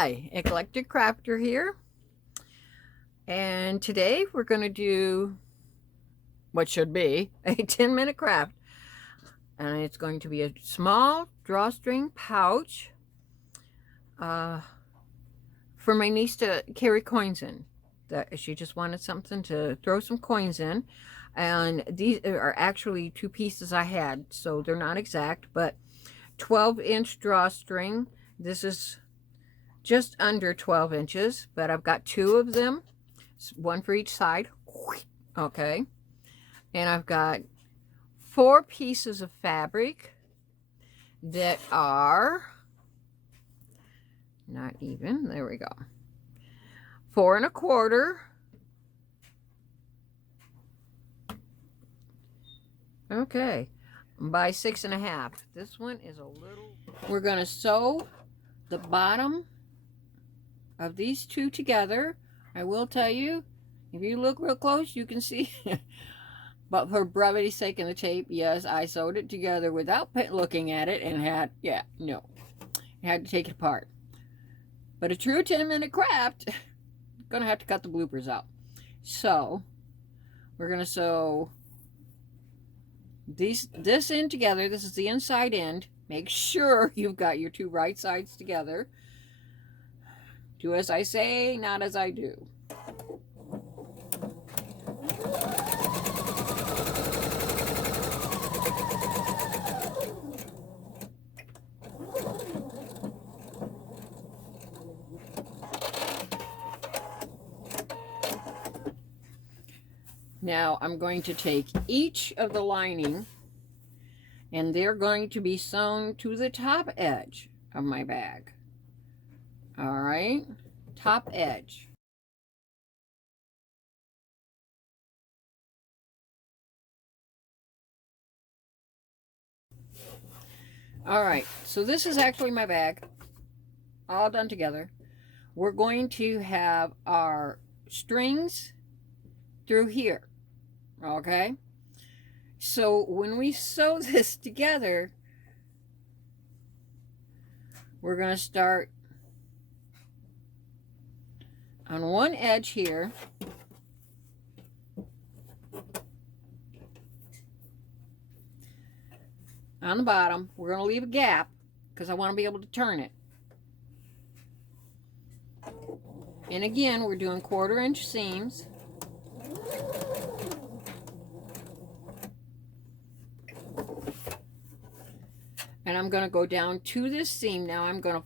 Hi, Eclectic Crafter here. And today we're going to do what should be a 10-minute craft. And it's going to be a small drawstring pouch for my niece to carry coins in. She just wanted something to throw some coins in. And these are actually two pieces I had, so they're not exact, but 12-inch drawstring. This is just under 12 inches, but I've got two of them, one for each side. Okay. And I've got 4 pieces of fabric that are not even, there we go, 4 1/4. Okay, by 6 1/2. This one is a little, we're going to sew the bottom of these two together. I will tell you, if you look real close, you can see, but for brevity's sake in the tape, yes, I sewed it together without looking at it and had to take it apart. But a true 10-minute craft, gonna have to cut the bloopers out. So we're gonna sew this in together. This is the inside end. Make sure you've got your two right sides together. Do as I say, not as I do. Now I'm going to take each of the lining and they're going to be sewn to the top edge of my bag. All right, top edge. All right, so this is actually my bag, all done together. We're going to have our strings through here, okay? So when we sew this together, we're going to start on one edge here. On the bottom, we're going to leave a gap because I want to be able to turn it. And again, we're doing 1/4 inch seams. And I'm going to go down to this seam. Now I'm going to,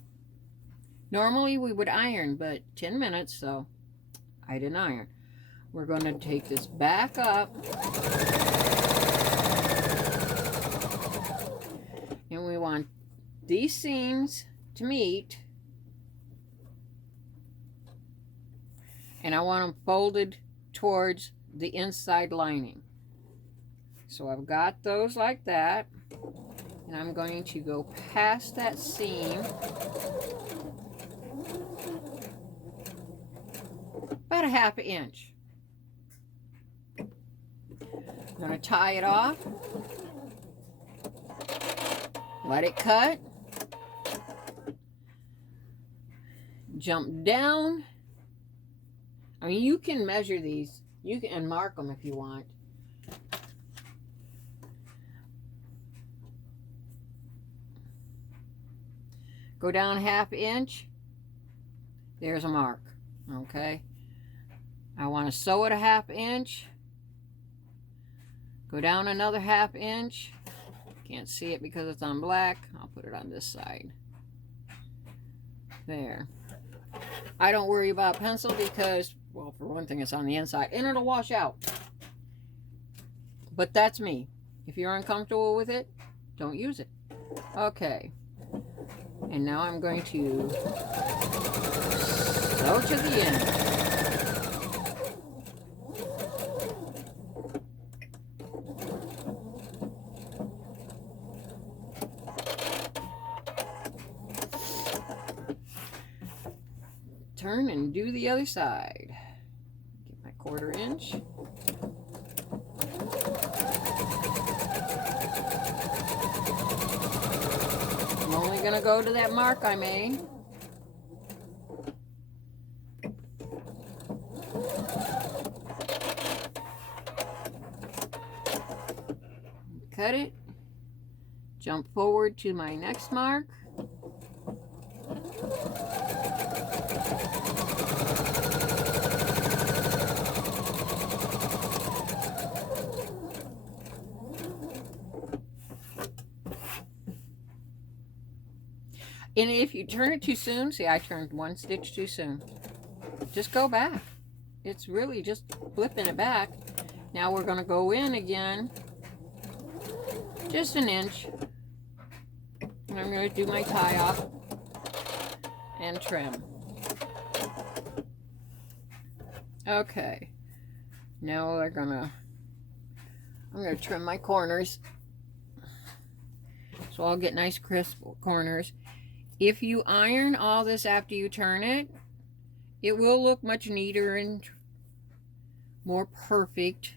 normally we would iron, but 10 minutes, so I didn't iron. We're going to take this back up. And we want these seams to meet. And I want them folded towards the inside lining. So I've got those like that. And I'm going to go past that seam about a 1/2 inch. I'm going to tie it off, let it cut, jump down. I mean, you can measure these, you can mark them if you want. Go down 1/2 inch. There's a mark. Okay. I want to sew it a 1/2 inch. Go down another 1/2 inch. Can't see it because it's on black. I'll put it on this side. There. I don't worry about pencil because, well, for one thing, it's on the inside and it'll wash out. But that's me. If you're uncomfortable with it, don't use it. Okay. And now I'm going to sew to the end. Turn and do the other side. Get my 1/4 inch. I'm only going to go to that mark I made. cut it, jump forward to my next mark, and if you turn it too soon, see, I turned one stitch too soon, just go back. It's really just flipping it back. Now we're going to go in again just an inch, and I'm going to do my tie off and trim. Okay, now I'm going to trim my corners so I'll get nice crisp corners. If you iron all this after you turn it, it will look much neater and more perfect.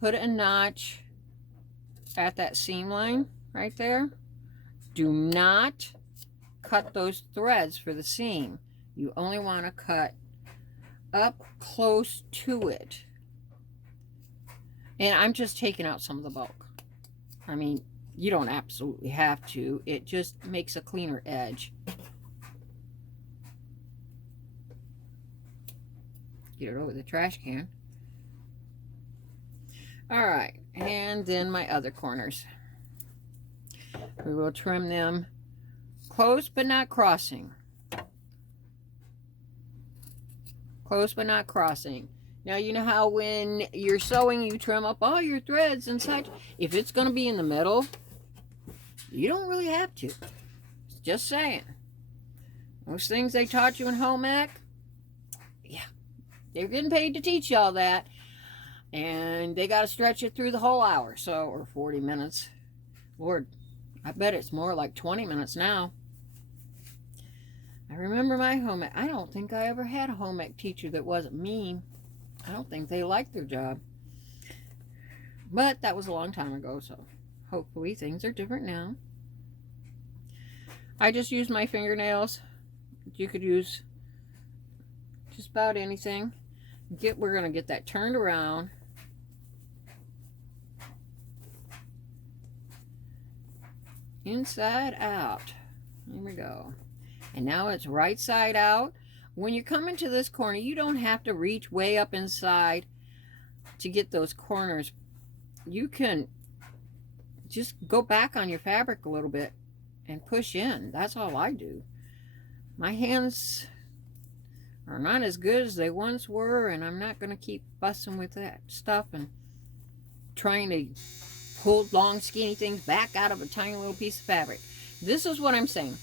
Put a notch at that seam line right there. Do not cut those threads for the seam. You only want to cut up close to it. And I'm just taking out some of the bulk. I mean, you don't absolutely have to. It just makes a cleaner edge. Get it over the trash can. All right, and then my other corners. We will trim them close but not crossing. Close but not crossing. Now, you know how when you're sewing, you trim up all your threads and such. If it's going to be in the middle, you don't really have to. Just saying. Those things they taught you in home ec, yeah, they're getting paid to teach y'all that. And they got to stretch it through the whole hour, so, or 40 minutes. Lord, I bet it's more like 20 minutes now. I remember my home ec. I don't think I ever had a home ec teacher that wasn't mean. I don't think they liked their job. But that was a long time ago, so hopefully things are different now. I just use my fingernails. You could use just about anything. We're going to get that turned around. Inside out. Here we go. And now it's right side out. When you're coming to this corner, you don't have to reach way up inside to get those corners. You can just go back on your fabric a little bit and push in. That's all I do. My hands are not as good as they once were, and I'm not going to keep fussing with that stuff and trying to pull long skinny things back out of a tiny little piece of fabric. This is what I'm saying.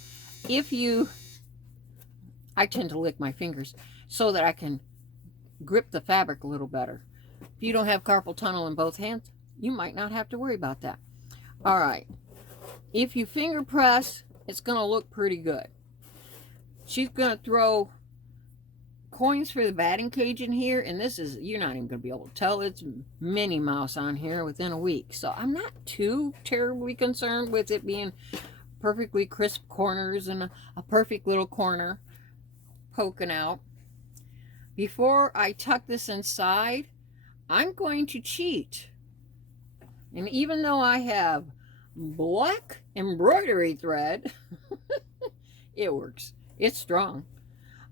I tend to lick my fingers so that I can grip the fabric a little better. If you don't have carpal tunnel in both hands, you might not have to worry about that. All right. If you finger press, it's going to look pretty good. She's going to throw coins for the batting cage in here, and this is, you're not even going to be able to tell, it's Minnie Mouse on here within a week. So I'm not too terribly concerned with it being perfectly crisp corners and a perfect little corner poking out. Before I tuck this inside, I'm going to cheat. And even though I have black embroidery thread, it works. It's strong.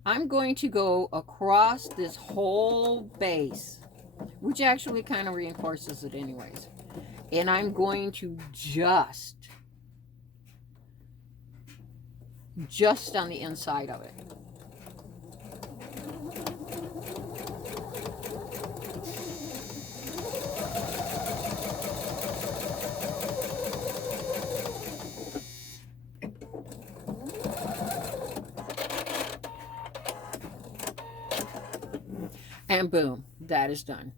I'm going to go across this whole base, which actually kind of reinforces it anyways. And I'm going to just on the inside of it. And boom, that is done.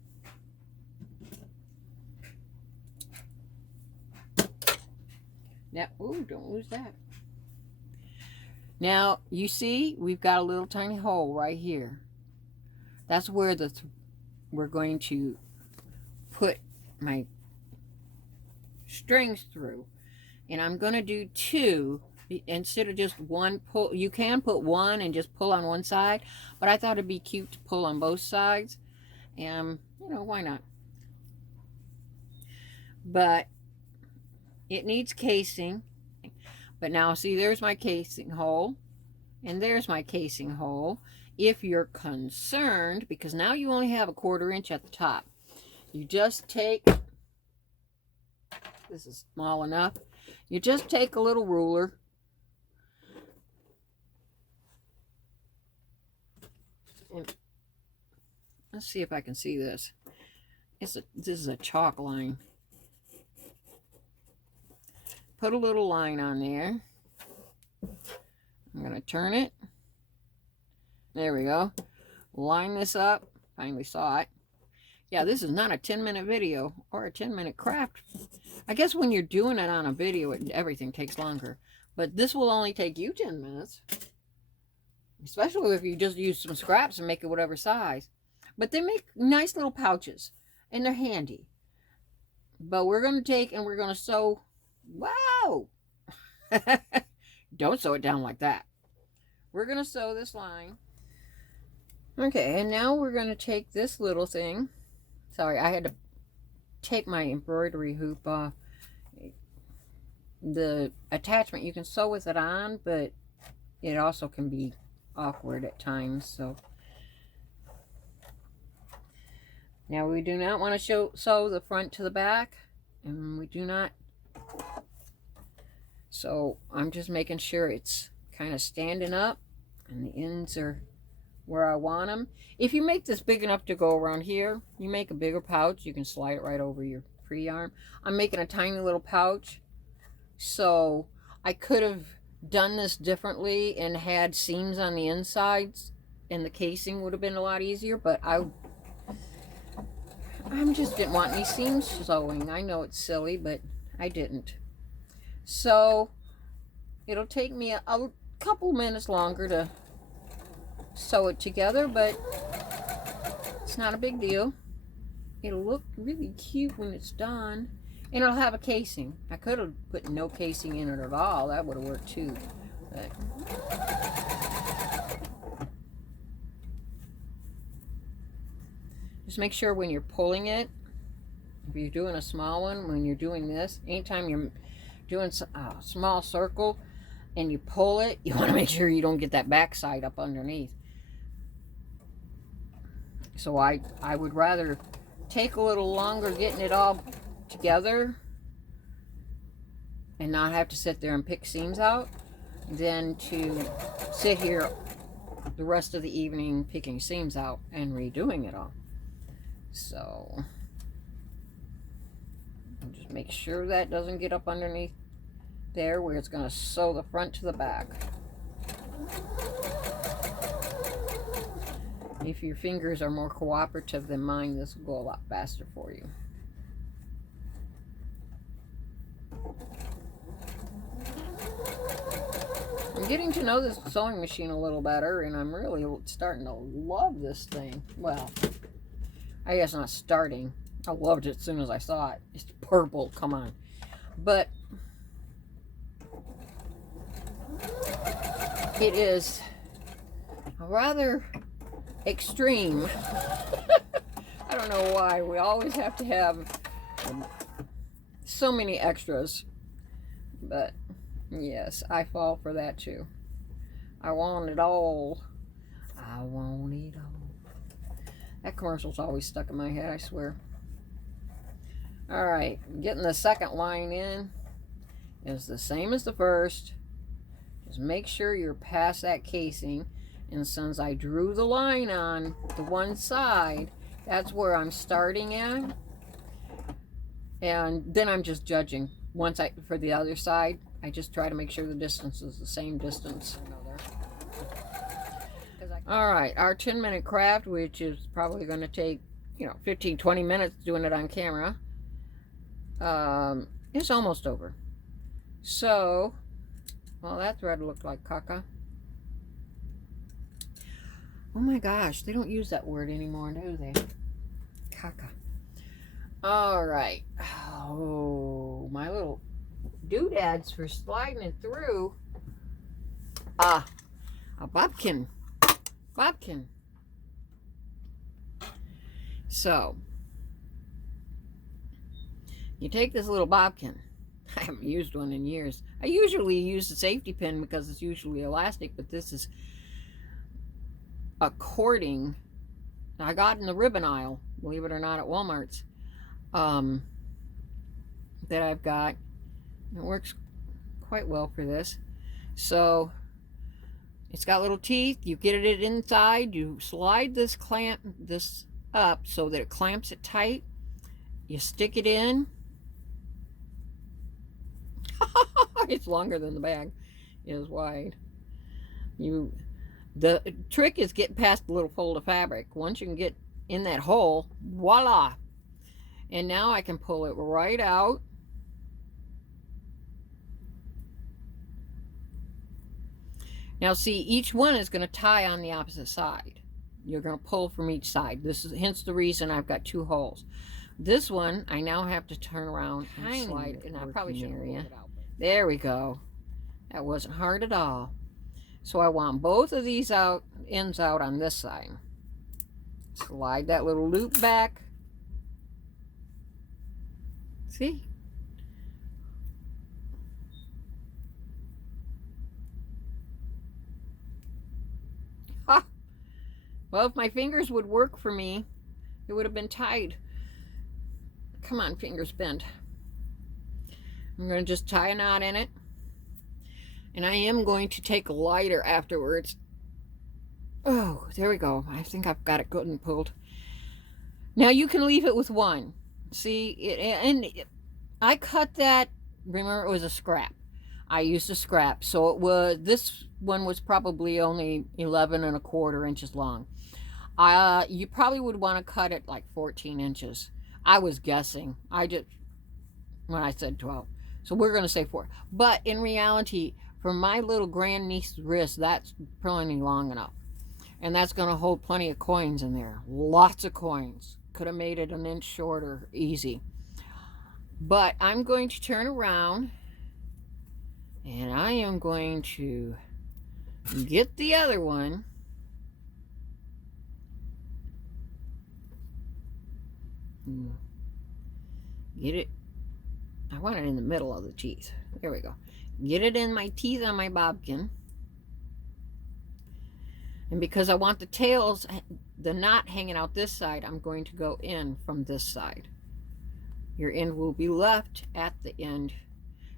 Now, ooh, don't lose that. Now, you see, we've got a little tiny hole right here. That's where we're going to put my strings through. And I'm going to do two instead of just one pull. You can put one and just pull on one side, but I thought it'd be cute to pull on both sides. And, you know, why not? But It needs casing. But now see, there's my casing hole. And there's my casing hole. If you're concerned, because now you only have a 1/4 inch at the top, you just take, this is small enough, you just take a little ruler and let's see if I can see this. This is a chalk line. Put a little line on there. I'm going to turn it. There we go. Line this up. Finally saw it. Yeah, this is not a 10-minute video or a 10-minute craft. I guess when you're doing it on a video, everything takes longer. But this will only take you 10 minutes. Especially if you just use some scraps and make it whatever size. But they make nice little pouches. And they're handy. But we're going to take and we're going to sew. Wow! Don't sew it down like that. We're going to sew this line. Okay, and now we're going to take this little thing. Sorry, I had to take my embroidery hoop off. The attachment, you can sew with it on, but it also can be awkward at times. So now we do not want to sew the front to the back, and we do not. So I'm just making sure it's kind of standing up and the ends are where I want them. If you make this big enough to go around here, you make a bigger pouch, you can slide it right over your pre-arm. I'm making a tiny little pouch, so I could have done this differently and had seams on the insides, and the casing would have been a lot easier, but I just didn't want any seams sewing. I know it's silly, but I didn't. So it'll take me a couple minutes longer to sew it together, but it's not a big deal. It'll look really cute when it's done, and it'll have a casing. I could have put no casing in it at all. That would have worked too. But just make sure when you're pulling it, if you're doing a small one, when you're doing this, anytime you're doing a small circle and you pull it, you want to make sure you don't get that back side up underneath. So I would rather take a little longer getting it all together and not have to sit there and pick seams out than to sit here the rest of the evening picking seams out and redoing it all. So just make sure that doesn't get up underneath there where it's going to sew the front to the back. If your fingers are more cooperative than mine, this will go a lot faster for you. I'm getting to know this sewing machine a little better, and I'm really starting to love this thing. Well, I guess not starting. I loved it as soon as I saw it. It's purple, come on. But it is rather extreme. I don't know why. We always have to have so many extras. But yes, I fall for that too. I want it all. I want it all. That commercial's always stuck in my head, I swear. Alright, getting the second line in is the same as the first. Just make sure you're past that casing. And since I drew the line on the one side, that's where I'm starting at. And then I'm just judging. Once for the other side, I just try to make sure the distance is the same distance. Alright, our 10-minute craft, which is probably going to take, 15-20 minutes doing it on camera, is almost over. So, well, that thread looked like caca. Oh my gosh, they don't use that word anymore, do they? Caca. Alright. Oh, my little doodads for sliding it through. A bobkin. Bobkin. So, you take this little bobkin. I haven't used one in years. I usually use the safety pin because it's usually elastic, but this is a cording I got in the ribbon aisle, believe it or not, at Walmart's, that I've got. It works quite well for this. So it's got little teeth. You get it inside. You slide this up so that it clamps it tight. You stick it in. It's longer than the bag is wide. The trick is getting past the little fold of fabric. Once you can get in that hole, voila! And now I can pull it right out. Now see, each one is going to tie on the opposite side. You're going to pull from each side. This is hence the reason I've got 2 holes. This one, I now have to turn around and slide it. And I probably shouldn't roll it out. There we go. That wasn't hard at all. So I want both of these ends out on this side. Slide that little loop back. See? Ha! Well, if my fingers would work for me, it would have been tied. Come on, fingers, bend. I'm going to just tie a knot in it. And I am going to take a lighter afterwards. Oh, there we go. I think I've got it good and pulled. Now you can leave it with one. See, I cut that. Remember, it was a scrap. I used a scrap. So it was, this one was probably only 11¼ inches long. You probably would want to cut it like 14 inches. I was guessing. When I said 12. So we're going to say 4. But in reality, for my little grandniece's wrist, that's plenty long enough. And that's going to hold plenty of coins in there. Lots of coins. Could have made it an inch shorter, easy. But I'm going to turn around. And I am going to get the other one. Get it. I want it in the middle of the teeth. There we go. Get it in my teeth on my bobkin. And because I want the tails, the knot hanging out this side, I'm going to go in from this side. Your end will be left at the end.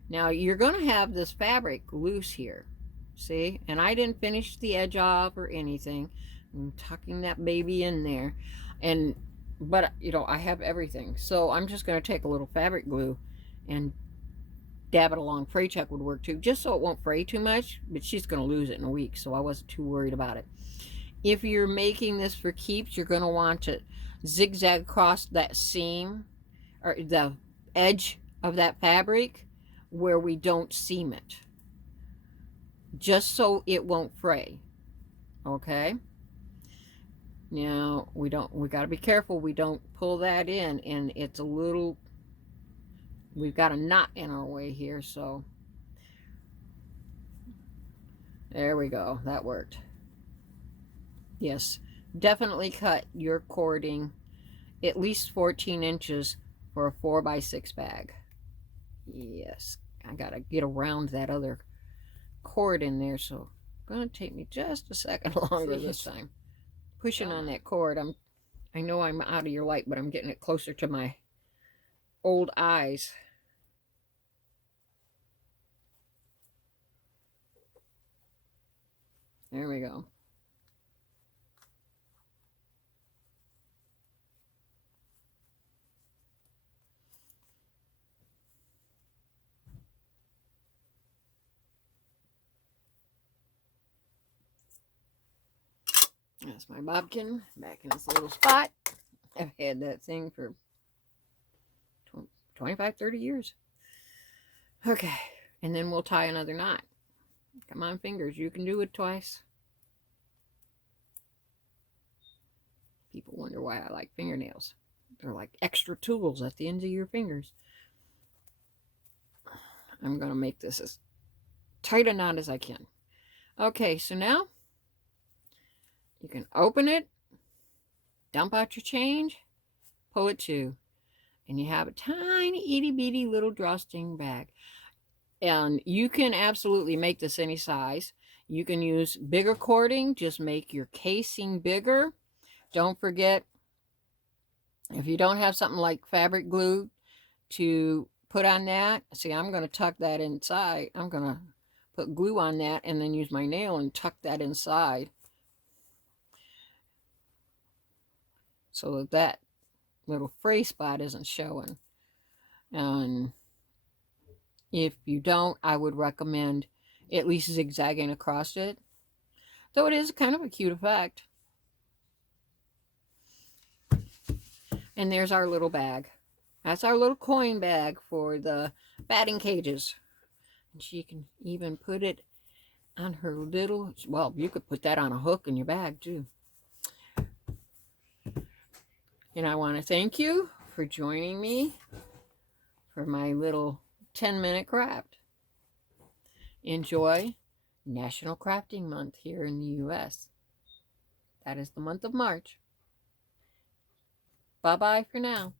Now you're going to have this fabric loose here. See? And I didn't finish the edge off or anything. I'm tucking that baby in there. But, you know, I have everything. So I'm just going to take a little fabric glue and dab it along. Fray check would work too, just so it won't fray too much. But she's going to lose it in a week, so I wasn't too worried about it. If you're making this for keeps, you're going to want to zigzag across that seam or the edge of that fabric where we don't seam it, just so it won't fray. Okay? Now, we got to be careful we don't pull that in, and it's a little, we've got a knot in our way here, so there we go. That worked. Yes, definitely cut your cording at least 14 inches for a 4x6 bag. Yes, I got to get around that other cord in there, so it's going to take me just a second longer this time. Pushing on that cord, I know I'm out of your light, but I'm getting it closer to my old eyes. There we go. That's my bobkin back in its little spot. I've had that thing for 25, 30 years. Okay, and then we'll tie another knot. Come on, fingers, you can do it twice. People wonder why I like fingernails. They're like extra tools at the ends of your fingers. I'm going to make this as tight a knot as I can. Okay, so now you can open it, dump out your change, pull it to. and you have a tiny itty bitty little drawstring bag. And you can absolutely make this any size. You can use bigger cording, just make your casing bigger. Don't forget, if you don't have something like fabric glue to put on that, see, I'm going to tuck that inside. I'm going to put glue on that and then use my nail and tuck that inside so that that little fray spot isn't showing. And if you don't, I would recommend at least zigzagging across it, though it is kind of a cute effect. And there's our little bag. That's our little coin bag for the batting cages. And she can even put it on her little, well, you could put that on a hook in your bag too. And I want to thank you for joining me for my little 10-minute craft. Enjoy National Crafting Month here in the U.S. That is the month of March. Bye-bye for now.